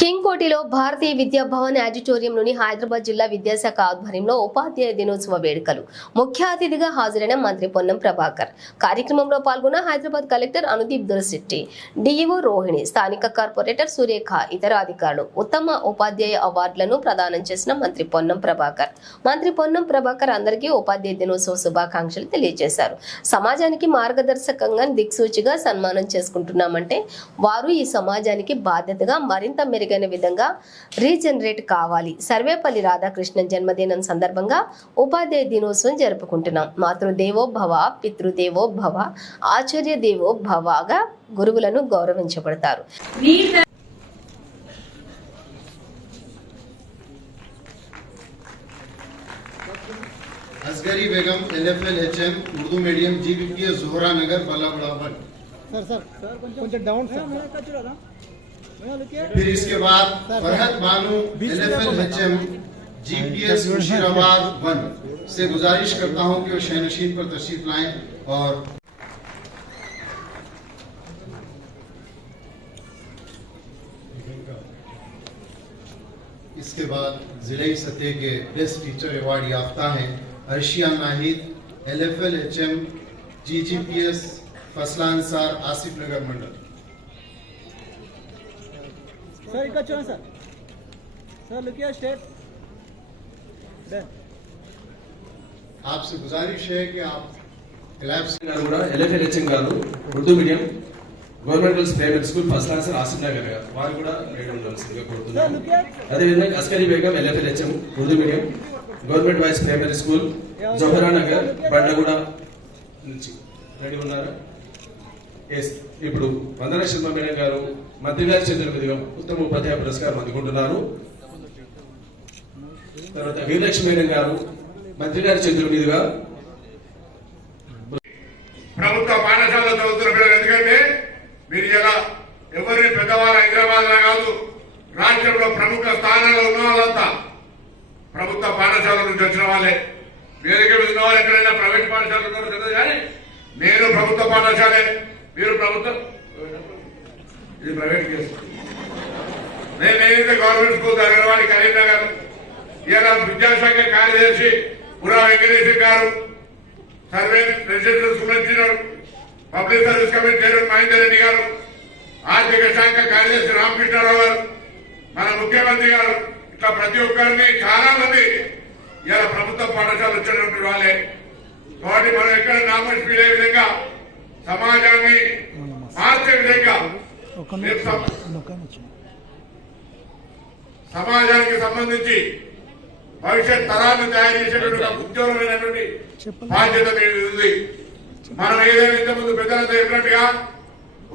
కింగ్కోటిలో భారతీయ విద్యా భవన్ హైదరాబాద్ జిల్లా విద్యాశాఖ ఆధ్వర్యంలో ఉపాధ్యాయ దినోత్సవ వేడుకలు. ముఖ్య అతిథిగా హాజరైన మంత్రి పొన్నం ప్రభాకర్. కార్యక్రమంలో పాల్గొన్న హైదరాబాద్ కలెక్టర్ అనుదీప్ దురశెట్టి డిఈఓ రోహిణి స్థానిక కార్పొరేటర్ సురేఖ ఇతర అధికారులు ఉత్తమ ఉపాధ్యాయ అవార్డులను ప్రదానం చేసిన మంత్రి పొన్నం ప్రభాకర్. మంత్రి పొన్నం ప్రభాకర్ అందరికీ ఉపాధ్యాయ దినోత్సవ శుభాకాంక్షలు తెలియజేశారు. సమాజానికి మార్గదర్శకంగా దిక్సూచిగా సన్మానం చేసుకుంటున్నామంటే వారు ఈ సమాజానికి బాధ్యతగా మరింత మెరుగైన విధంగా రీజనరేట్ కావాలి సర్వేపల్లి రాధాకృష్ణన్ జన్మదినం సందర్భంగా ఉపాధ్యాయ దినోత్సవం జరుపుకుంటున్నాం మాతృదేవో భవ పితృదేవో భవ ఆచార్య దేవో భవగా గురువులను గౌరవించబడతారు Asghari Begum L F L H M Urdu medium G B P S Zohra Nagar बल्लाबड़ा one sir sir కొంచెం డౌన్ సార్ फिर इसके बाद Farhat Banu P S Musheerabad one से गुजारिश करता हूँ कि वो शहनशीन पर तशरीफ़ लाएँ और इसके बाद ज़िले सतह के बेस्ट टीचर अवार्ड याफ्ता हैं Arshiya Nahid L F L H M G G P S फसला अंसार आसिफ नगर मंडल। సార్ ఇక్కడ చూడండి sir sir look your state done आपसे गुजारिश है कि आप क्लैप्स గారు కూడా ఎల్ఎఫ్ఎల్హెచ్ఎం గారు Urdu medium government girls private school first answer Asif Nagar గారు వారు కూడా రేట్ ఉండాల్సిందిగా సార్ కోరుతున్నాను లుక్ యువర్ అదేవిధంగా Askari Begum L F L H M Urdu medium government vice primary school Jawahar Nagar Bandaguda నుంచి ready ఉన్నారు yes ఇప్పుడు వందన Sharma madam గారు మంత్రి గారి చేతుల మీదుగా ఉత్తమ ఉపాధ్యాయ పురస్కారం అందుకుంటున్నారు. తర్వాత వీరలక్ష్మి మేడం గారు మంత్రి గారి చేతుల మీదుగా ప్రభుత్వ పాఠశాల చదువుతున్న పిల్లలు ఎందుకంటే మీరు ఎలా ఎవరిని పెద్దవారు హైదరాబాద్లో కాదు రాష్ట్రంలో ప్రముఖ స్థానాల్లో ఉన్న వాళ్ళంతా ప్రభుత్వ పాఠశాల నుంచి వచ్చిన వాళ్ళే. వేదిక మీద ఉన్న వాళ్ళు ఎక్కడైనా ప్రైవేట్ పాఠశాల కానీ నేను ప్రభుత్వ పాఠశాలే. మీరు ప్రభుత్వం? ఇది ప్రైవేట్ కేసు. నేను ఏదైతే గవర్నమెంట్ స్కూల్ అగర్వాణి కరీంనగర్ ఇలా విద్యాశాఖ కార్యదర్శి Pura Venkateshwara garu survey resident school public service committee chairman Mahender Reddy garu ఆర్థిక శాఖ కార్యదర్శి రామకృష్ణారావు గారు మన ముఖ్యమంత్రి గారు ఇట్లా ప్రతి ఒక్కరిని చాలా మంది ఇలా ప్రభుత్వ పాఠశాల వచ్చినటువంటి వాళ్ళే. కాబట్టి మనం ఎక్కడ నామస్ ఫీల్ అయ్యే విధంగా సమాజాన్ని మార్చే విధంగా సమాజానికి సంబంధించి భవిష్యత్ తరాన్ని తయారు చేసేటువంటి ఒక ఉద్యోగమైనటువంటి బాధ్యత మీద ఉంది. మనం ఏదైనా ఇంతకుముందు పెద్దలంతా చెప్పినట్టుగా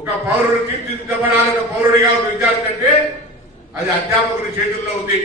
ఒక పౌరుడు తీర్చిదిద్దబడాలి ఒక పౌరుడిగా ఒక విద్యార్థి అంటే అది అధ్యాపకుడి చేతుల్లో ఉంది.